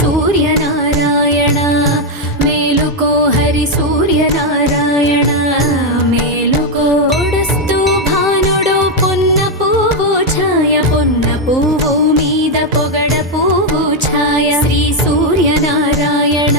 సూర్యనారాయణ మేలుకో హరి సూర్యనారాయణ మేలుకో పొడుస్తూ భానుడు పొన్న పువ్వు ఛాయ పొన్న పువ్వు మీద పొగడ పువ్వు ఛాయ శ్రీ సూర్యనారాయణ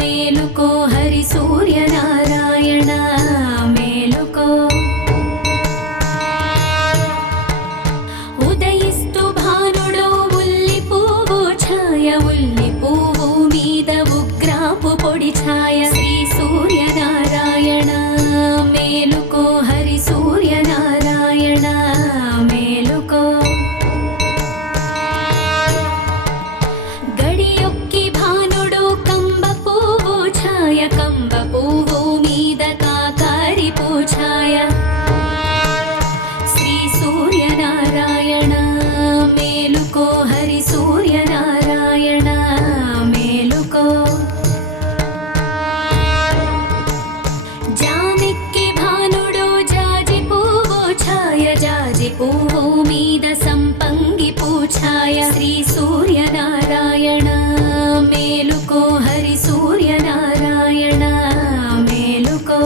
మేలుకో హరి సూర్యనారాయణ మేలుకో ఉదయిస్తూ భానుడు ఉల్లి పువ్వు ఛాయ ఉల్లి పువ్వు మీద ఉగ్రాపు పొడి ఛాయ శ్రీ సూర్యనారాయణ మేలుకో హరి సూర్యనారాయణ మేలుకో గడియొక్కి భానుడు కంబ పువ్వు ఛాయ కంబ పువ్వు మీద కాకారి పూఛాయ శ్రీ సూర్యనారాయణ మేలుకో హరి సూర్యనారాయణ మేలుకో జామెక్కి భానుడు జాజి పువ్వు ఛాయ జాజి పువ్వు మీద సంపంగి పూఛాయ శ్రీ సూర్యనారాయణ మేలుకో హరి సూర్యనారాయణ మేలుకో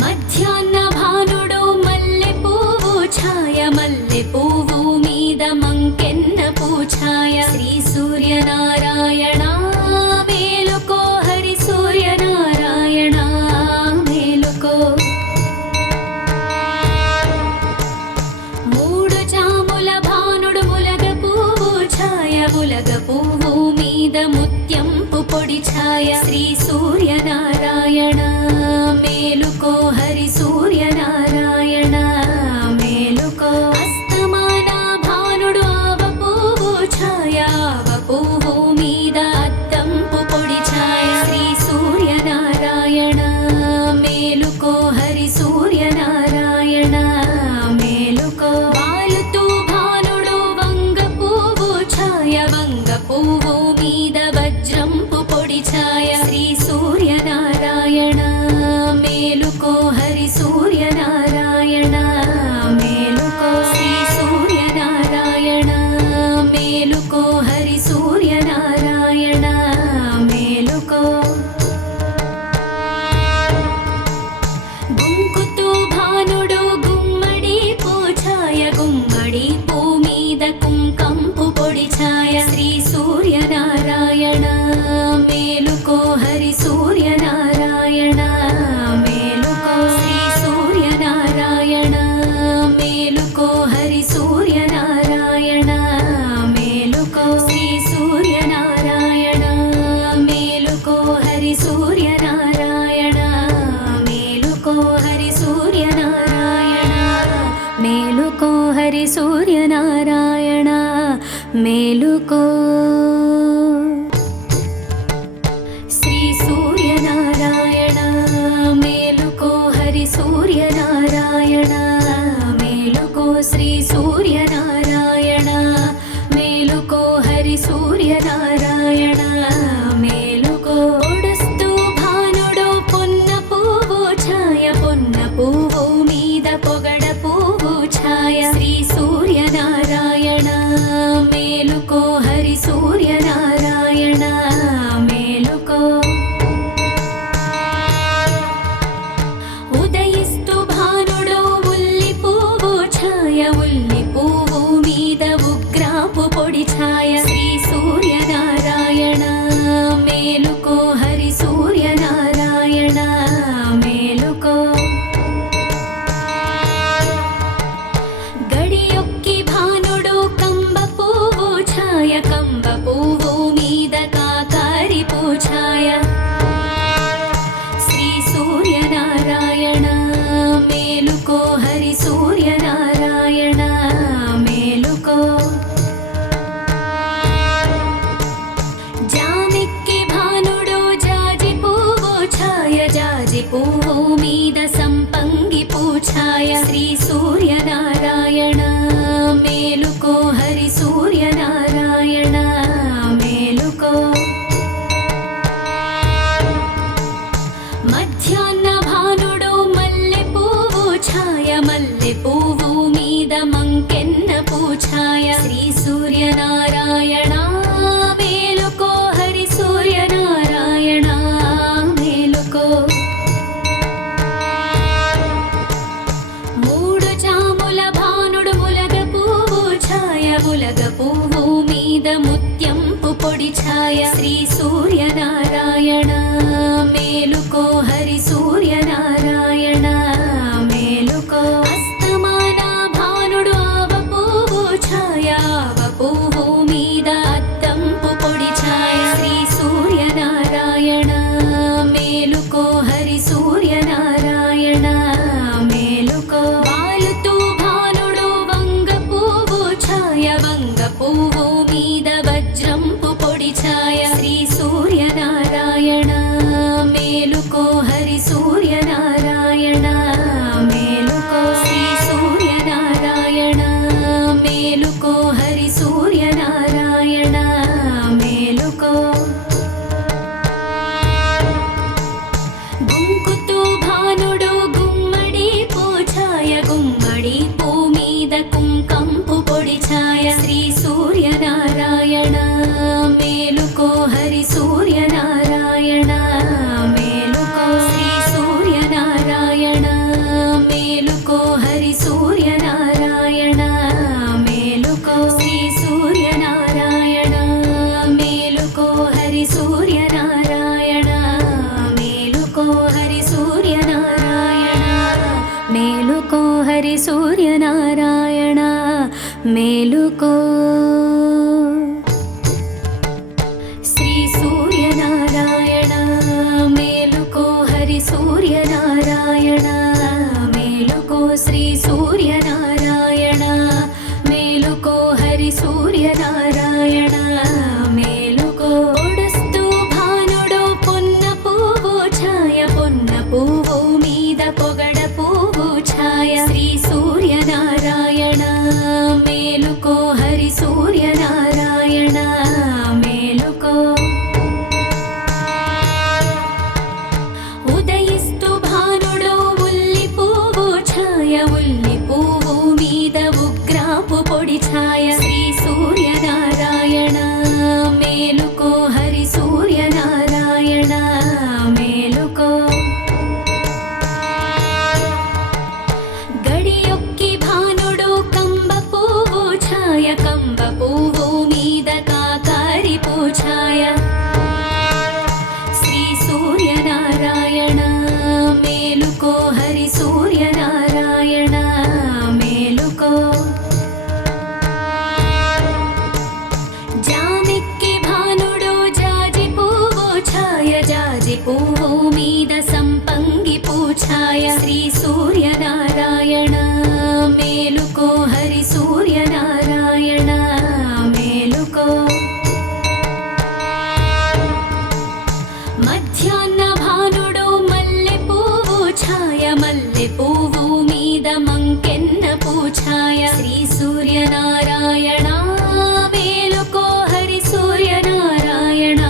మధ్యాహ్న భానుడు మల్లె పువ్వు ఛాయ మల్లె పువ్వు మీద మంకెన్న పూఛాయ శ్రీ సూర్యనారాయణ మేలుకో హరి సూర్యనారాయణ మేలుకో మూడు జాముల భానుడు ములగ పువ్వు ఛాయ ములగ పువ్వు మీద ముత్యంపు పొడి ఛాయ శ్రీ సూర్యనారాయణ మేలుకో హరి సూర్యనారాయణ మేలుకో అస్తమాన భానుడు ఆవ పువ్వు ఛాయ ఆవ పువ్వు మీద అద్దంపు పొడి ఛాయ శ్రీ సూర్యనారాయణ మేలుకో హరి సూర్యనారాయణ మేలుకో వాలుతూ భానుడు వంగ పువ్వు ఛాయ వంగ పువ్వు మీద వజ్రంపు పొడి ఛాయ శ్రీ సూర్యనారాయణ మేలుకో హరి సూర్యనారాయణ మేలుకో శ్రీ సూర్యనారాయణ మేలుకో హరి సూర్యనారాయణ మేలుకో గుంకుతూ భానుడు గుమ్మడి పూఛాయ గుమ్మడి పూ మీద కుంకంపు పొడి ఛాయ శ్రీ సూర్యనారాయణ మేలుకో హరి సూర్యనారాయణ మేలుకో శ్రీ సూర్యనారాయణ మేలుకో హరి సూర్యనారాయణ మేలుకో శ్రీ సూర్యనారాయణ మేలుకో హరి సూర్యనారాయణ మేలుకో హరి సూర్యనారాయణ మేలుకో హరి సూర్యనారాయణ మేలుకో శ్రీ సూర్యనారాయణ మేలుకో హరి సూర్యనారాయణ మేలుకో శ్రీ సూర్యనారాయణ మేలుకో హరి సూర్యనారాయణ మేలుకో పొడుస్తూ భానుడు పొన్న పువ్వు ఛాయ పొన్న పువ్వు మీద పొగడ పువ్వు ఛాయ శ్రీ సూర్యనారాయణ మేలుకో హరి సూర్యనారాయణ మేలుకో ఉదయిస్తూ భానుడు ఉల్లి పువ్వు ఛాయ ఉల్లి పువ్వు మీద ఉగ్రాపు పొడి ఛాయ శ్రీ సూర్యనారాయణ మేలుకో హరి సూర్యనారాయణ మేలుకో గడియొక్కి భానుడు కంబ పువ్వు ఛాయ కంబ పువ్వు మీద కాకారి పూఛాయ శ్రీ సూర్యనారాయణ మేలుకో హరి సూర్యనారాయణ మేలుకో జామెక్కి భానుడు జాజి పువ్వు ఛాయ జాజి పువ్వు మీద సంపంగి పూఛాయ శ్రీ సూర్యనారాయణ మేలుకో హరి సూర్యనారాయణ మేలుకో మధ్యాహ్న భానుడు మల్లె పువ్వు ఛాయ మల్లె పువ్వు మీద మంకెన్న పూఛాయ శ్రీ సూర్యనారాయణ మేలుకో శ్రీ సూర్యనారాయణ మేలుకో హరి సూర్యనారాయణ మేలుకో శ్రీ సూర్యనారాయణ మేలుకో హరి సూర్యనారాయణ మేలుకో పొడుస్తూ భానుడు పొన్న పువ్వు ఛాయ పొన్న పువ్వు మీద పొగడ పువ్వు ఛాయ శ్రీ సూర్యనారాయణ మేలుకో హరి సూర్యనారాయణ మేలుకో ఉదయిస్తూ భానుడు ఉల్లి పువ్వు ఛాయ ఉల్లి పువ్వు మీద ఉగ్రాపు పొడి ఛాయ శ్రీ సూర్యనారాయణ మేలుకో హరి సూర్యనారాయణ మేలుకో గడియొక్కి భానుడు కంబ పువ్వు ఛాయ కంబ పువ్వు మీద కాకారి పూఛాయ శ్రీ సూర్యనారాయణ మేలుకో హరి సూర్యనారాయణ మేలుకో జామెక్కి భానుడు జాజి పువ్వు ఛాయ జాజి పువ్వు మీద సంపంగి పూఛాయ శ్రీ సూర్యనారాయణ మేలుకో హరి సూర్యనారాయణ మేలుకో మధ్యాహ్న భానుడు మల్లె పువ్వు ఛాయ మల్లె పువ్వు మీద మంకెన్న పూఛాయ శ్రీ సూర్యనారాయణ మేలుకో హరి సూర్యనారాయణ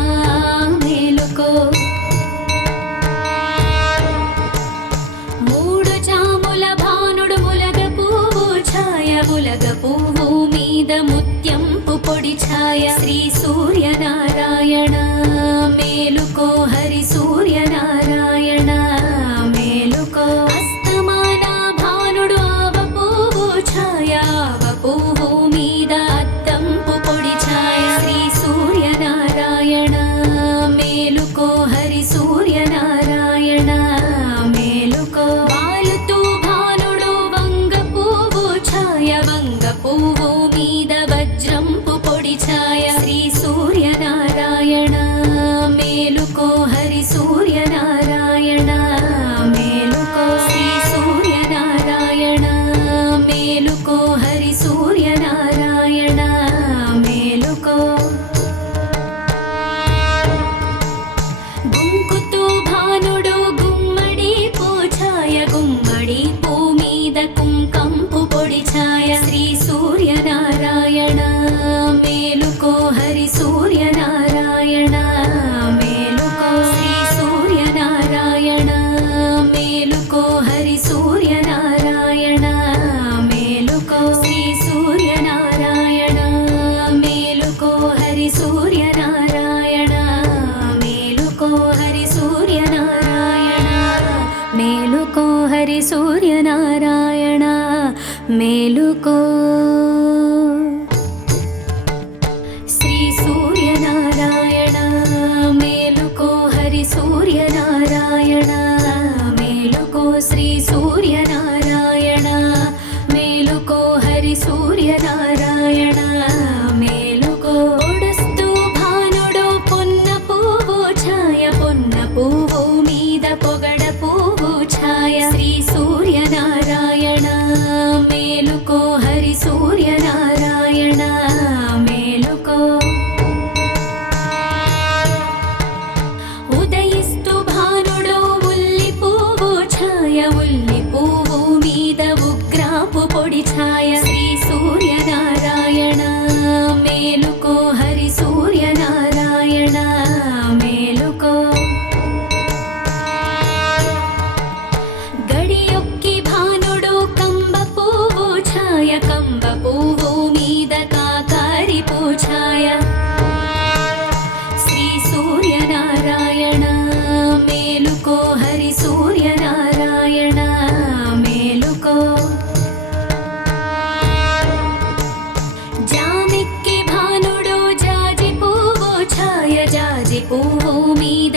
మేలుకో మూడు జాముల భానుడు ములగ పువ్వు ఛాయ ములగ పువ్వు మీద ముత్యంపు పొడి ఛాయ శ్రీ సూర్యనారాయణ మేలుకో హరి సూర్యనారాయణ మేలుకో అస్తమాన భానుడు ఆవ పువ్వు ఛాయ ఆవ పువ్వు మీద అద్దంపు పొడి ఛాయ శ్రీ సూర్యనారాయణ మేలుకో హరి సూర్యనారాయణ మేలుకో వాలుతూ భానుడు వంగ పువ్వు ఛాయ వంగ పువ్వు మీద వజ్రంపు పొడి ఛాయ శ్రీ సూర్యనారాయణ మేలుకో హరి సూర్యనారాయణ మేలుకో శ్రీ సూర్యనారాయణ మేలుకో హరి సూర్యనారాయణ మేలుకో గుంకుతూ భానుడు గుమ్మడి పూఛాయ గుమ్మడి పూ మీద కుంకంపు పొడి ఛాయ శ్రీ సూర్యనారాయణ మేలుకో హరి సూర్యనారాయణ మేలుకో శ్రీ సూర్యనారాయణ మేలుకో హరి సూర్యనారాయణ మేలుకో శ్రీ సూర్యనారాయణ మేలుకో హరి సూర్యనారాయణ మేలుకో హరి సూర్యనారాయణ మేలుకో హరి సూర్యనారాయణ మేలుకో శ్రీ సూర్యనారాయణ మేలుకో హరి సూర్యనారాయణ మేలుకో శ్రీ సూర్యనారాయణ మేలుకో హరి సూర్యనారాయణ మేలుకో పొడుస్తూ భానుడు పొన్న పువ్వు ఛాయ పొన్న పువ్వు మీద పొగడ పువ్వు ఛాయ శ్రీ సూర్యనారాయణ మేలుకో హరి సూర్యనారాయణ మేలుకో ఉదయిస్తూ భానుడు ఉల్లి పువ్వు ఛాయ ఉల్లి పువ్వు మీద ఉగ్రాపు పొడి ఛాయ శ్రీ సూర్యనారాయణ మేలుకో హరి సూర్యనారాయణ మేలుకో గడియొక్కి భానుడు కంబ పువ్వు ఛాయ కంబ పువ్వు మీద కాకారి పూఛాయ శ్రీ సూర్యనారాయణ మేలుకో హరి సూర్యనారాయణ మేలుకో జామెక్కి భానుడు జాజి పువ్వు ఛాయ జాజి పువ్వు మీద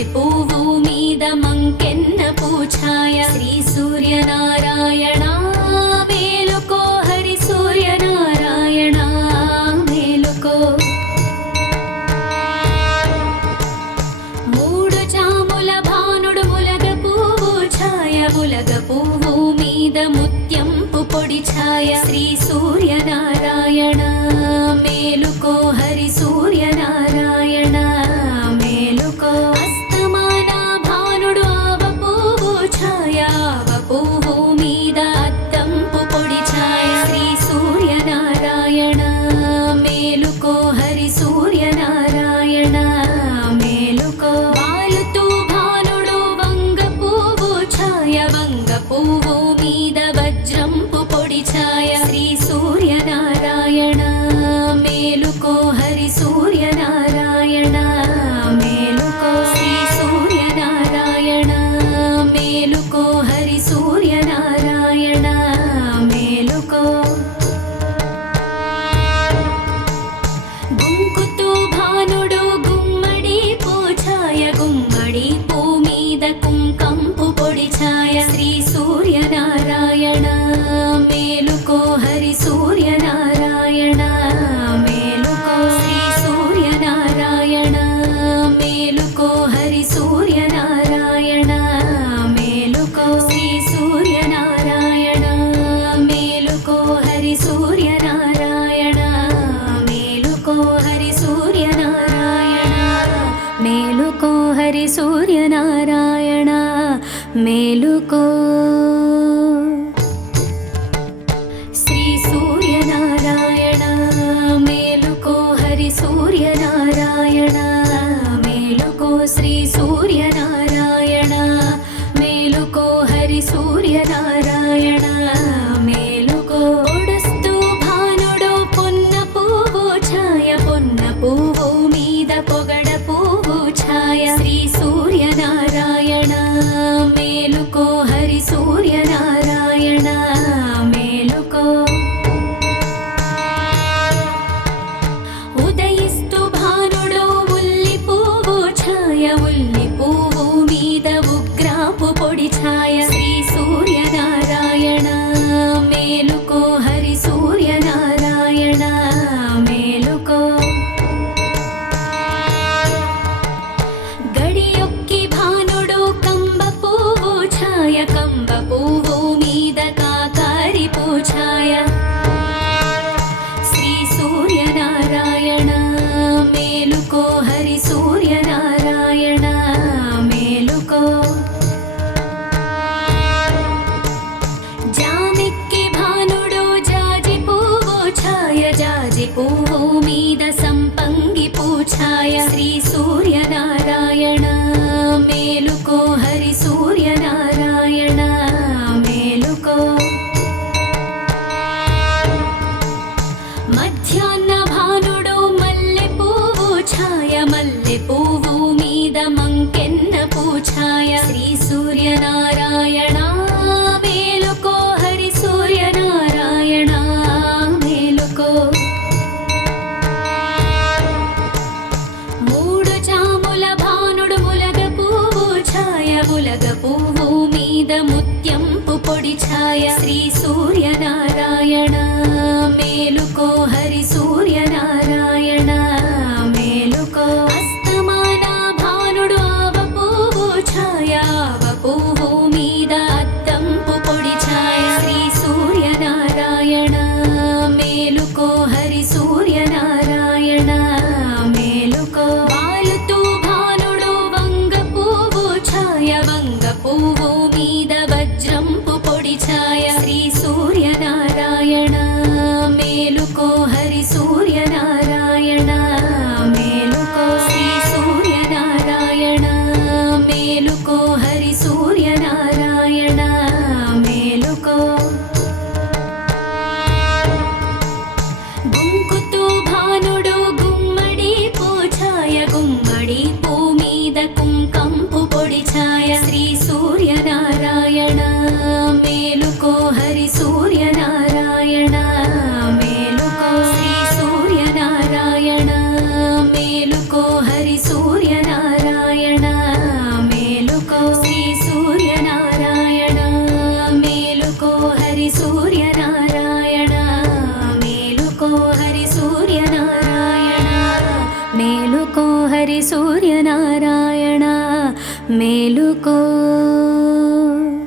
మల్లె పువ్వు మీద మంకెన్న పూఛాయ శ్రీ సూర్యనారాయణ మేలుకో హరి సూర్యనారాయణ మేలుకో. మూడు జాముల భానుడు ములగ పువ్వు ఛాయ ములగ పువ్వు మీద ముత్యంపు పొడి ఛాయ శ్రీ సూర్యనారాయణ మేలుకో హరి సూర్యనారాయణ మేలుకో. అస్తమాన భానుడు ఆవ పువ్వు ఛాయ ఆవ పువ్వు మీద అద్దంపు పొడి ఛాయ శ్రీ సూర్యనారాయణ మేలుకో హరి సూర్యనారాయణ మేలుకో. వాలుతూ భానుడు వంగ పువ్వు ఛాయ వంగ పువ్వు మీద వజ్రంపు పొడి ఛాయ శ్రీ సూర్యనారాయణ మేలుకో హరి సూర్యనారాయణ మేలుకో. శ్రీ సూర్యనారాయణ మేలుకో హరి సూర్యనారాయణ మేలుకో. గుంకుతూ భానుడు గుమ్మడి పూఛాయ గుమ్మడి పూ మీద కుంకంపు పొడి ఛాయ శ్రీ సూర్యనారాయణ మేలుకో హరి సూర్యనారాయణ మేలుకో. శ్రీ సూర్యనారాయణ మేలుకో హరి సూర్యనారాయణ మేలుకో. శ్రీ సూర్యనారాయణ మేలుకో హరి సూర్యనారాయణ మేలుకో హరి సూర్యనారాయణ మేలుకో హరి సూర్యనారాయణ మేలుకో. శ్రీ సూర్యనారాయణ మేలుకో హరి సూర్యనారాయణ మేలుకో. శ్రీ సూర్యనారాయణ మేలుకో హరి సూర్యనారాయణ మేలుకో. పొడుస్తూ భానుడు పొన్న పువ్వు ఛాయ పొన్న పువ్వు మీద పొగడ పువ్వు ఛాయ శ్రీ సూర్యనారాయణ మేలుకో హరి సూర్యనారాయణ మేలుకో. ఉదయిస్తూ భానుడు ఉల్లి పువ్వు ఛాయ ఉల్లి పువ్వు మీద ఉగ్రాపు పొడి ఛాయ శ్రీ సూర్యనారాయణ మేలుకో హరి సూర్యనారాయణ మేలుకో. గడియొక్కి భానుడు కంబ పువ్వు ఛాయ కంబ పువ్వు మీద కాకారి పూఛాయ శ్రీ సూర్యనారాయణ మేలుకో హరి సూర్యనారాయణ మేలుకో. జామెక్కి భానుడు జాజి పువ్వు ఛాయ జాజి పువ్వు మీద సంపంగి పూఛాయ శ్రీ సూర్యనారాయణ మేలుకో హరి సూర్యనారాయణ మేలుకో. మధ్యాహ్న భానుడు మల్లె పువ్వు ఛాయ మల్లె పువ్వు మీద మంకెన్న పూఛాయ శ్రీ సూర్యనారాయణ మేలుకో హరి సూర్యనారాయణ మేలుకో. మూడు జాముల భానుడు ములగ పువ్వు ఛాయ ములగ పువ్వు మీద ముత్యంపు పొడి ఛాయ శ్రీ సూర్యనారాయణ మేలుకో హరి సూర్యనారాయణ మేలుకో. అస్తమాన భానుడు ఆవ పువ్వు ఛాయ ఆవ పువ్వు మీద అద్దంపు పొడి ఛాయ శ్రీ సూర్యనారాయణ మేలుకో హరి సూర్యనారాయణ మేలుకో. వాలుతూ భానుడు వంగ పువ్వు ఛాయ వంగ పువ్వు మీద వజ్రంపు పొడి ఛాయ శ్రీ సూర్యనారాయణ మేలుకో హరి సూర్యనారాయణ మేలుకో. శ్రీ సూర్యనారాయణ మేలుకో హరి సూర్యనారాయణ మేలుకో. గుంకుతూ భానుడు గుమ్మడి పూఛాయ గుమ్మడి పూ మీద కుంకంపు పొడి ఛాయ శ్రీ సూర్యనారాయణ మేలుకో హరి సూర్యనారాయణ మేలుకో. శ్రీ సూర్యనారాయణ మేలుకో హరి సూర్యనారాయణ శ్రీ సూర్యనారాయణ మేలుకో